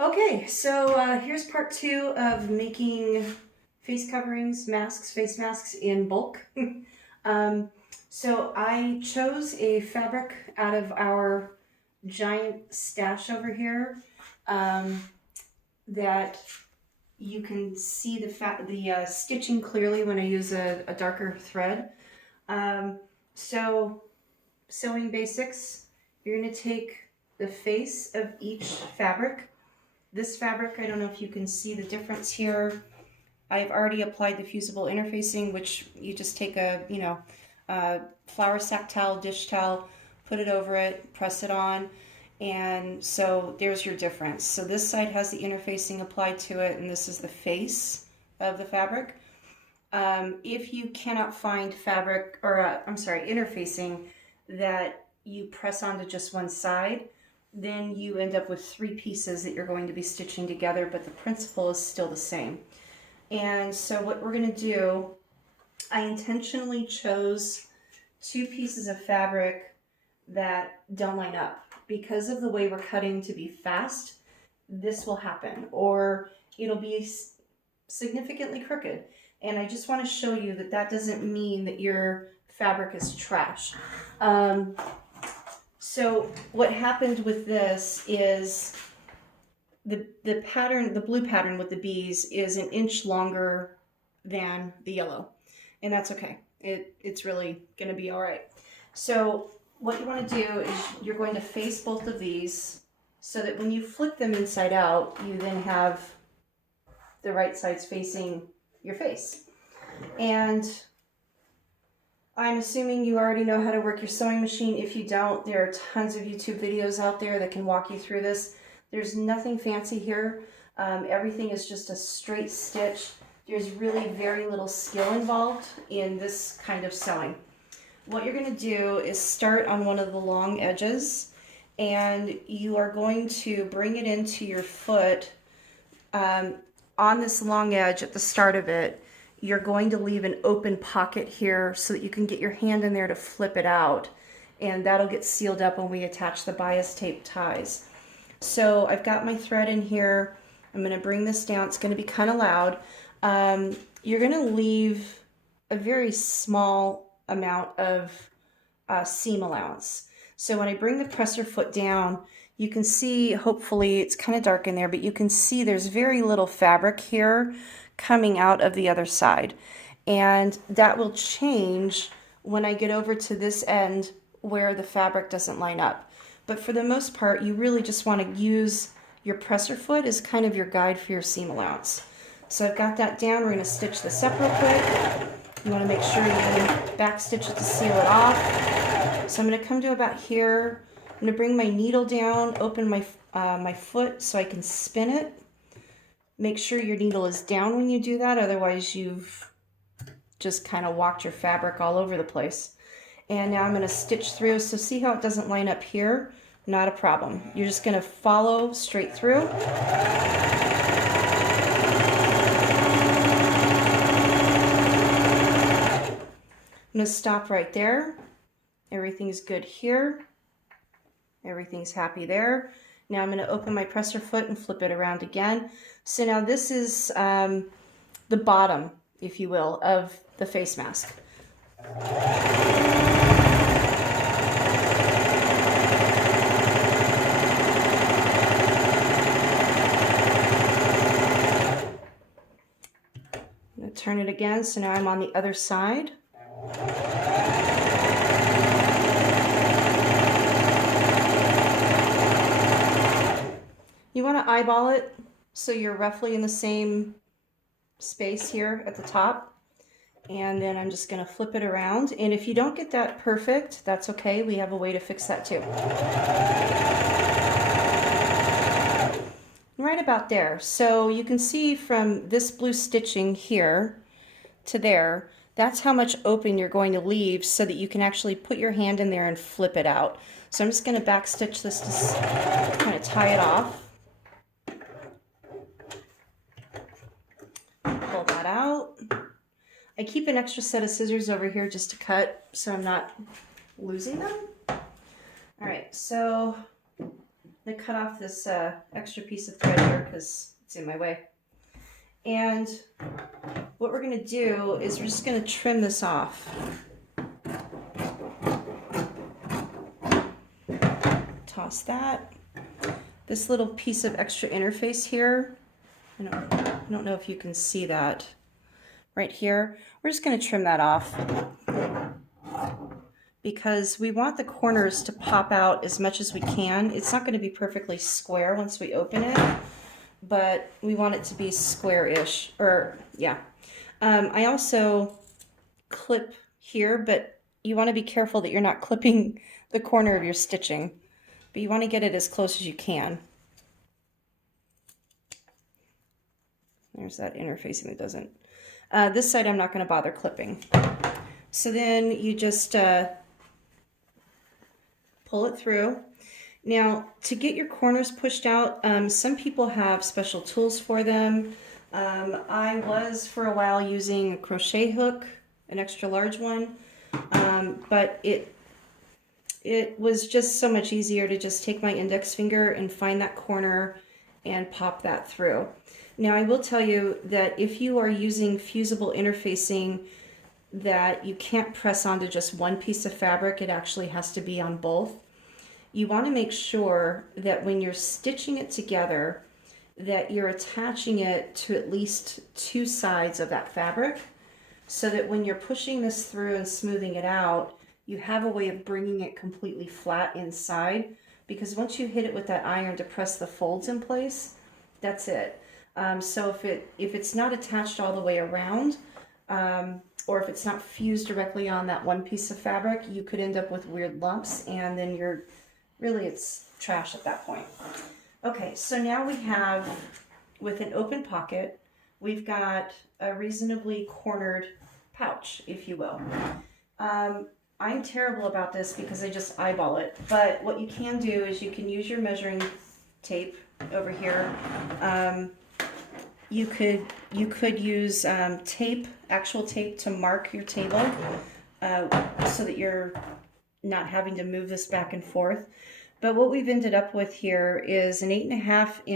Okay, so here's part 2 of making face coverings, masks, face masks in bulk. um, so I chose a fabric out of our giant stash over here that you can see the stitching clearly when I use a darker thread. So sewing basics, you're going to take the face of each fabric. This fabric, I don't know if you can see the difference here. I've already applied the fusible interfacing, which you just take a flour sack towel, dish towel, put it over it, press it on, and so there's your difference. So this side has the interfacing applied to it, and this is the face of the fabric. If you cannot find fabric, or interfacing that you press onto just one side, then you end up with 3 pieces that you're going to be stitching together, but the principle is still the same. And so what we're going to do, I intentionally chose 2 pieces of fabric that don't line up. Because of the way we're cutting to be fast, this will happen, or it'll be significantly crooked. And I just want to show you that that doesn't mean that your fabric is trash. So what happened with this is the pattern, the blue pattern with the bees is 1 inch longer than the yellow, and that's okay. It's really going to be all right. So what you want to do is you're going to face both of these so that when you flip them inside out, you then have the right sides facing your face. And I'm assuming you already know how to work your sewing machine. If you don't, there are tons of YouTube videos out there that can walk you through this. There's nothing fancy here. Everything is just a straight stitch. There's really very little skill involved in this kind of sewing. What you're going to do is start on one of the long edges, and you are going to bring it into your foot on this long edge at the start of it. You're going to leave an open pocket here so that you can get your hand in there to flip it out, and that'll get sealed up when we attach the bias tape ties. So I've got my thread in here. I'm going to bring this down. It's going to be kind of loud. You're going to leave a very small amount of seam allowance. So when I bring the presser foot down, you can see, hopefully it's kind of dark in there, but you can see there's very little fabric here coming out of the other side. And that will change when I get over to this end where the fabric doesn't line up. But for the most part, you really just want to use your presser foot as kind of your guide for your seam allowance. So I've got that down. We're going to stitch this up real quick. You want to make sure you back stitch it to seal it off. So I'm going to come to about here. I'm going to bring my needle down, open my my foot so I can spin it. Make sure your needle is down when you do that, otherwise you've just kind of walked your fabric all over the place. And now I'm going to stitch through. So see how it doesn't line up here? Not a problem. You're just going to follow straight through. I'm going to stop right there. Everything's good here. Everything's happy there. Now I'm going to open my presser foot and flip it around again. So now this is the bottom, if you will, of the face mask. I'm going to turn it again, so now I'm on the other side. You want to eyeball it so you're roughly in the same space here at the top. And then I'm just going to flip it around. And if you don't get that perfect, that's okay. We have a way to fix that too. Right about there. So you can see from this blue stitching here to there, that's how much open you're going to leave so that you can actually put your hand in there and flip it out. So I'm just going to back stitch this to kind of tie it off. Pull that out. I keep an extra set of scissors over here just to cut so I'm not losing them. All right, so I'm gonna cut off this extra piece of thread here because it's in my way. And what we're gonna do is we're just gonna trim this off. Toss that. This little piece of extra interface here, I don't know if you can see that right here. We're just going to trim that off because we want the corners to pop out as much as we can. It's not going to be perfectly square once we open it, but we want it to be square-ish, or yeah. I also clip here, but you want to be careful that you're not clipping the corner of your stitching. But you want to get it as close as you can. There's that interfacing that doesn't. This side I'm not going to bother clipping. So then you just pull it through. Now, to get your corners pushed out, some people have special tools for them. I was for a while using a crochet hook, an extra large one, but it was just so much easier to just take my index finger and find that corner and pop that through. Now I will tell you that if you are using fusible interfacing that you can't press onto just one piece of fabric, it actually has to be on both. You want to make sure that when you're stitching it together that you're attaching it to at least two sides of that fabric so that when you're pushing this through and smoothing it out, you have a way of bringing it completely flat inside, because once you hit it with that iron to press the folds in place, that's it. So if it's not attached all the way around, or if it's not fused directly on that one piece of fabric, you could end up with weird lumps, and then it's trash at that point. Okay, so now we have, with an open pocket, we've got a reasonably cornered pouch, if you will. I'm terrible about this because I just eyeball it, but what you can do is you can use your measuring tape over here. You could use actual tape to mark your table so that you're not having to move this back and forth. But what we've ended up with here is an 8.5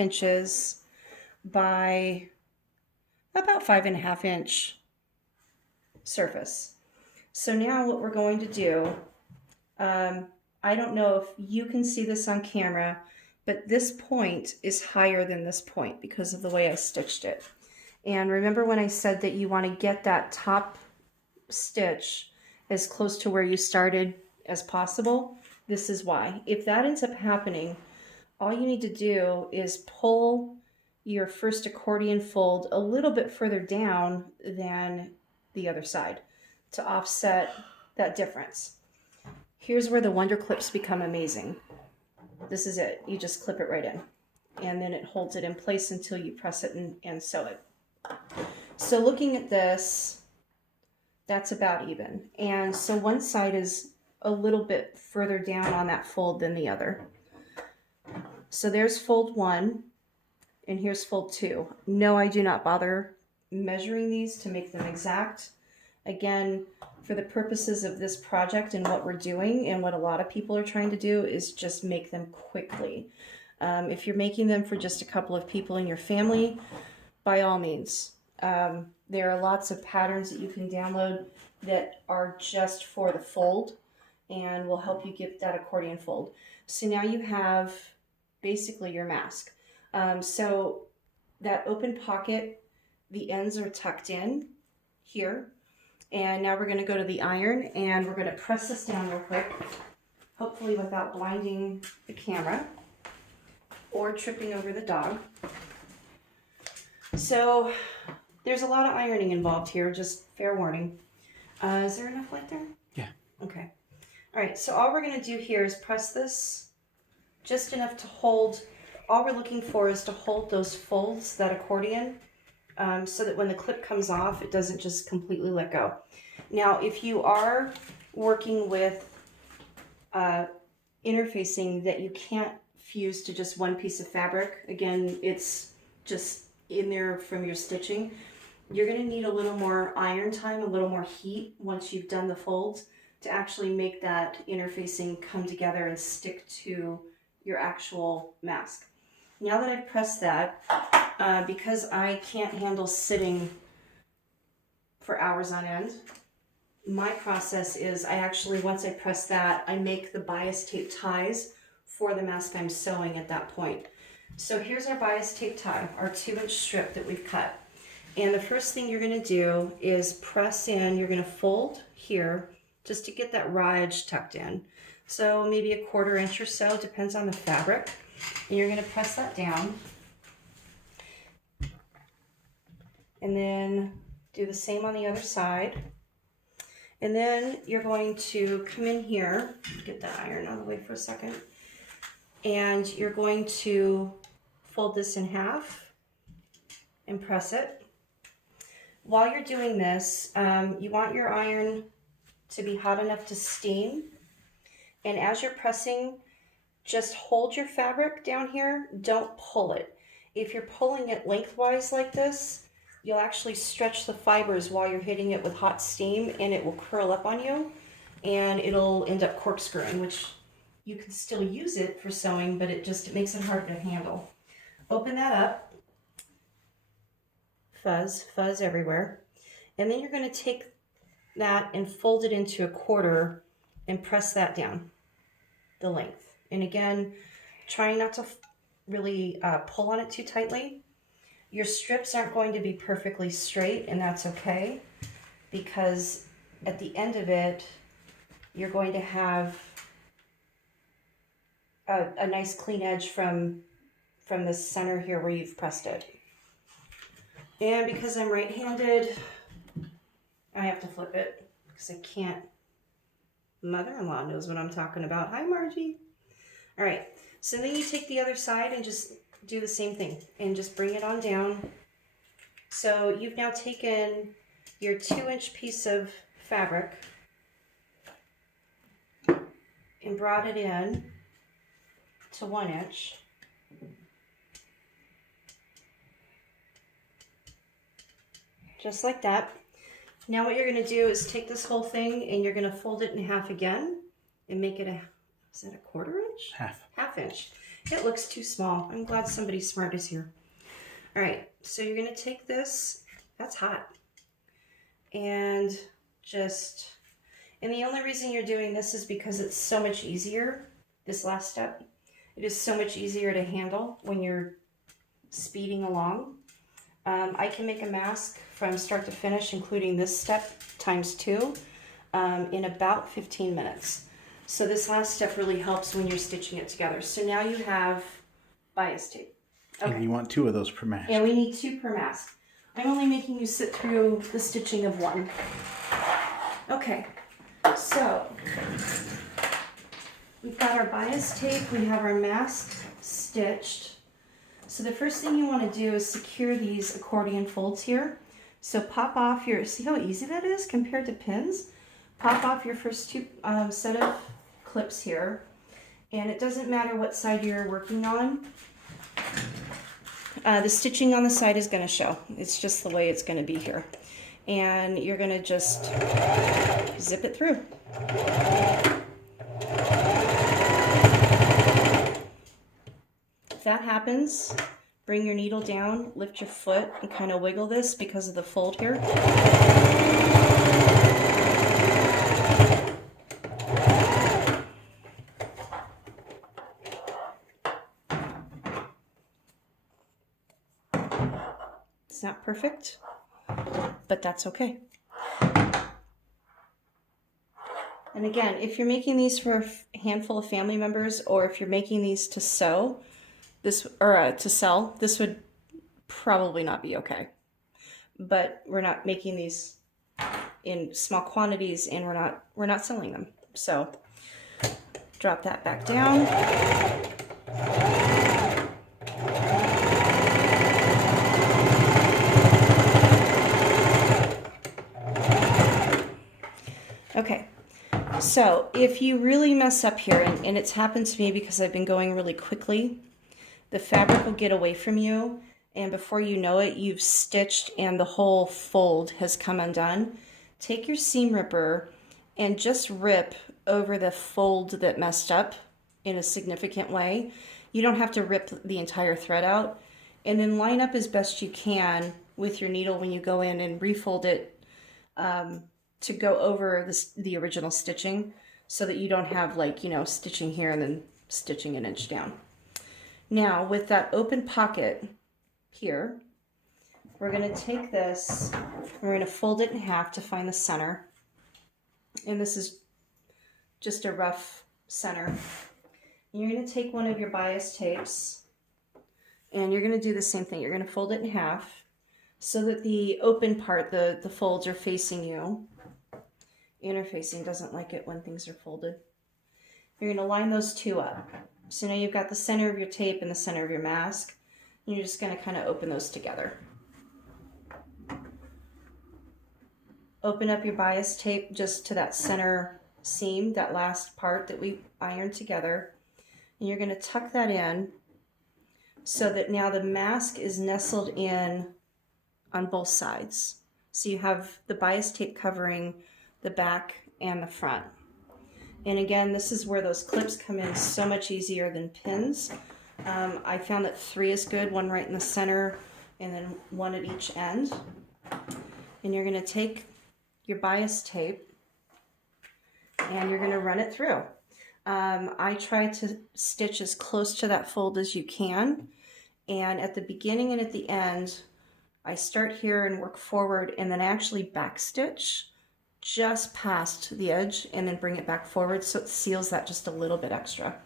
inches by about 5.5 inch surface. So now what we're going to do, I don't know if you can see this on camera, but this point is higher than this point because of the way I stitched it. And remember when I said that you want to get that top stitch as close to where you started as possible? This is why. If that ends up happening, all you need to do is pull your first accordion fold a little bit further down than the other side to offset that difference. Here's where the Wonder Clips become amazing. This is it. You just clip it right in, and then it holds it in place until you press it and sew it. So looking at this, that's about even. And so one side is a little bit further down on that fold than the other. So there's fold 1, and here's fold 2. No, I do not bother measuring these to make them exact. Again, for the purposes of this project and what we're doing, and what a lot of people are trying to do, is just make them quickly. If you're making them for just a couple of people in your family, by all means. There are lots of patterns that you can download that are just for the fold and will help you get that accordion fold. So now you have basically your mask. So that open pocket, the ends are tucked in here. And now we're going to go to the iron and we're going to press this down real quick, hopefully without blinding the camera or tripping over the dog. So there's a lot of ironing involved here, just fair warning. Is there enough light there? Yeah. Okay. All right, so all we're going to do here is press this just enough to hold. All we're looking for is to hold those folds, that accordion, so that when the clip comes off, it doesn't just completely let go. Now, if you are working with interfacing that you can't fuse to just one piece of fabric, again, it's just in there from your stitching, you're going to need a little more iron time, a little more heat once you've done the folds to actually make that interfacing come together and stick to your actual mask. Now that I've pressed that, because I can't handle sitting for hours on end, my process is I actually, once I press that, I make the bias tape ties for the mask I'm sewing at that point. So here's our bias tape tie, our 2-inch strip that we've cut. And the first thing you're gonna do is press in, you're gonna fold here just to get that raw edge tucked in. So maybe a 1/4 inch or so, depends on the fabric. And you're gonna press that down. And then do the same on the other side. And then you're going to come in here, get that iron out of the way for a second. And you're going to fold this in half and press it. While you're doing this, you want your iron to be hot enough to steam. And as you're pressing, just hold your fabric down here. Don't pull it. If you're pulling it lengthwise like this, you'll actually stretch the fibers while you're hitting it with hot steam, and it will curl up on you, and it'll end up corkscrewing, which you can still use it for sewing, but it makes it harder to handle. Open that up. Fuzz everywhere. And then you're going to take that and fold it into a 1/4 and press that down the length. And again, trying not to really pull on it too tightly. Your strips aren't going to be perfectly straight, and that's okay, because at the end of it, you're going to have a nice clean edge from the center here where you've pressed it. And because I'm right-handed, I have to flip it because I can't. Mother-in-law knows what I'm talking about. Hi, Margie. All right, so then you take the other side and just do the same thing and just bring it on down. So you've now taken your 2-inch piece of fabric and brought it in to 1 inch. Just like that. Now what you're going to do is take this whole thing and you're going to fold it in half again and make it is that a 1/4 inch? Half inch. It looks too small. I'm glad somebody smart is here. All right, so you're going to take this, that's hot, and the only reason you're doing this is because it's so much easier, this last step. It is so much easier to handle when you're speeding along. I can make a mask from start to finish, including this step ×2, in about 15 minutes. So this last step really helps when you're stitching it together. So now you have bias tape. Okay. And you want 2 of those per mask. Yeah, we need 2 per mask. I'm only making you sit through the stitching of 1. Okay, so we've got our bias tape, we have our mask stitched. So the first thing you want to do is secure these accordion folds here. So pop off your, see how easy that is compared to pins? Pop off your first 2 set of clips here. And it doesn't matter what side you're working on. The stitching on the side is going to show. It's just the way it's going to be here. And you're going to just zip it through. If that happens, bring your needle down, lift your foot, and kind of wiggle this because of the fold here. It's not perfect, but that's okay. And again, if you're making these for a handful of family members, or if you're making these to sew, to sell, this would probably not be okay. But we're not making these in small quantities, and we're not selling them. So drop that back down. Okay, so if you really mess up here, and it's happened to me because I've been going really quickly, the fabric will get away from you, and before you know it, you've stitched and the whole fold has come undone. Take your seam ripper and just rip over the fold that messed up in a significant way. You don't have to rip the entire thread out. And then line up as best you can with your needle when you go in and refold it to go over the original stitching, so that you don't have, like, you know, stitching here and then stitching an inch down. Now with that open pocket here, we're going to take this, we're going to fold it in half to find the center. And this is just a rough center. You're going to take one of your bias tapes and you're going to do the same thing. You're going to fold it in half so that the open part, the folds, are facing you. Interfacing doesn't like it when things are folded. You're going to line those two up. So now you've got the center of your tape and the center of your mask. And you're just going to kind of open those together. Open up your bias tape just to that center seam, that last part that we ironed together. And you're going to tuck that in so that now the mask is nestled in on both sides. So you have the bias tape covering the back and the front. And again, this is where those clips come in so much easier than pins. I found that 3 is good, 1 right in the center and then 1 at each end. And you're going to take your bias tape and you're going to run it through. I try to stitch as close to that fold as you can. And at the beginning and at the end, I start here and work forward and then actually back stitch just past the edge and then bring it back forward so it seals that just a little bit extra.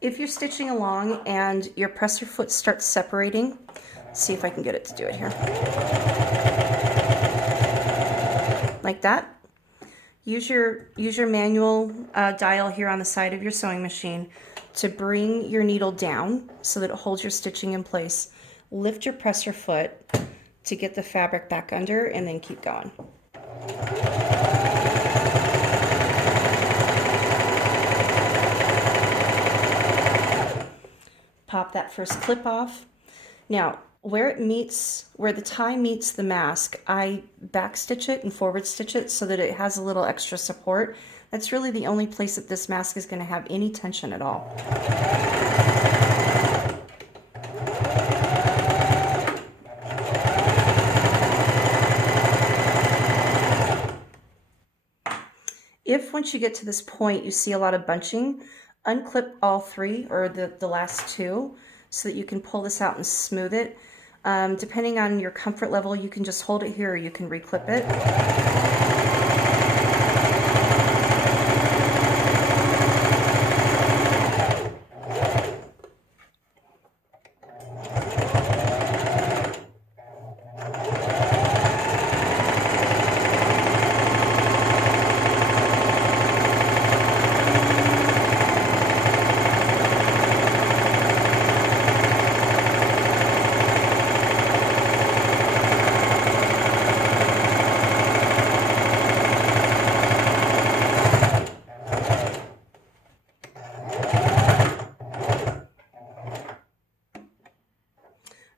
If you're stitching along and your presser foot starts separating, see if I can get it to do it here. Like that. Use your manual dial here on the side of your sewing machine to bring your needle down so that it holds your stitching in place. Lift your presser foot to get the fabric back under and then keep going. Pop that first clip off. Now, where the tie meets the mask, I back stitch it and forward stitch it so that it has a little extra support. That's really the only place that this mask is going to have any tension at all. If once you get to this point you see a lot of bunching, unclip all 3 or the last 2 so that you can pull this out and smooth it. Depending on your comfort level, you can just hold it here or you can reclip it.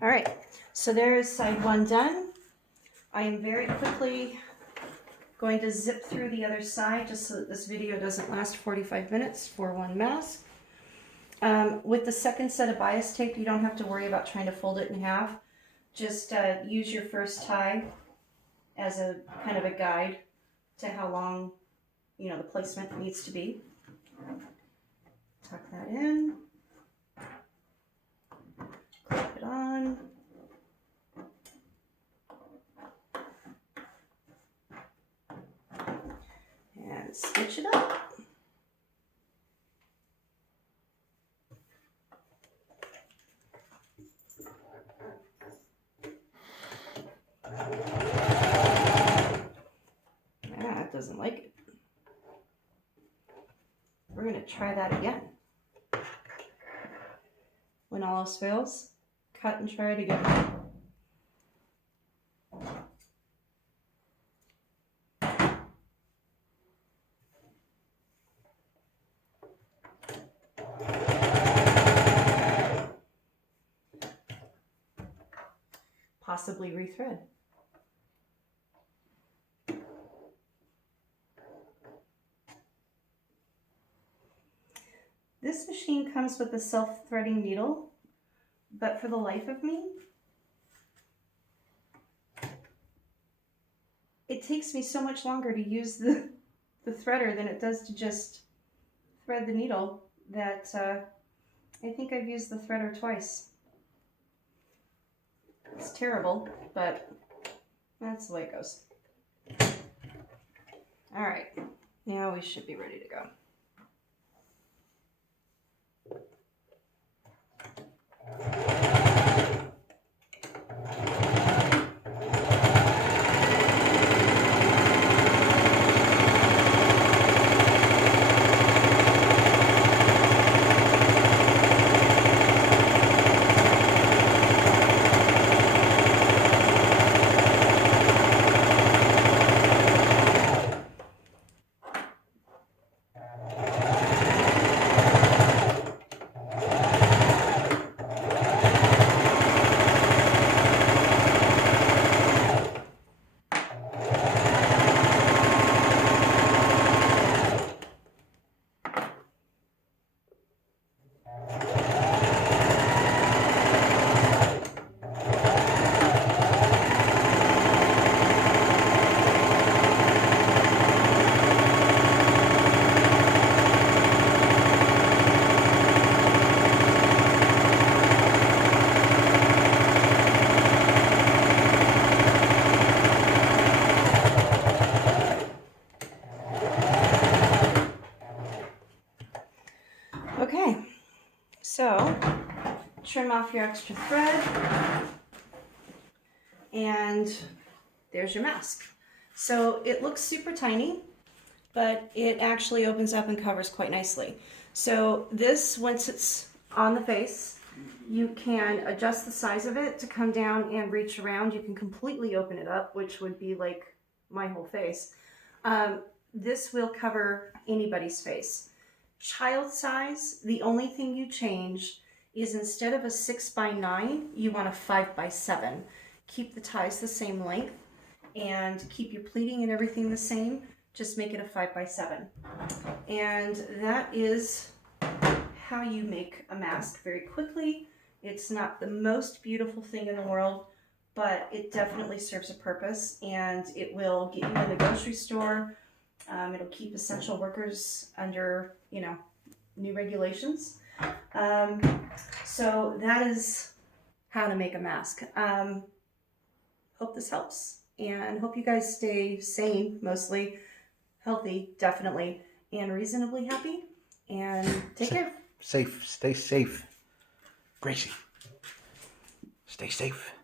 All right, so there is side 1 done. I am very quickly going to zip through the other side just so that this video doesn't last 45 minutes for one mask. With the second set of bias tape, you don't have to worry about trying to fold it in half. Just use your first tie as a kind of a guide to how long, you know, the placement needs to be. Tuck that in. Clip it on. And stitch it up. That doesn't like it. We're going to try that again. When all else fails, cut and try it again. Possibly rethread. This machine comes with a self-threading needle, but for the life of me, it takes me so much longer to use the threader than it does to just thread the needle that I think I've used the threader twice. It's terrible, but that's the way it goes. All right, now we should be ready to go. Okay, so trim off your extra thread, and there's your mask. So it looks super tiny, but it actually opens up and covers quite nicely. So this, once it's on the face, you can adjust the size of it to come down and reach around. You can completely open it up, which would be like my whole face. This will cover anybody's face. Child size, the only thing you change is instead of a 6x9, you want a 5x7. Keep the ties the same length and keep your pleating and everything the same. Just make it a 5x7. And that is how you make a mask very quickly. It's not the most beautiful thing in the world, but it definitely serves a purpose, and it will get you in the grocery store. It'll keep essential workers under, new regulations. So that is how to make a mask. Hope this helps, and hope you guys stay sane, mostly healthy, definitely, and reasonably happy. And take care. Stay safe. Gracie, stay safe.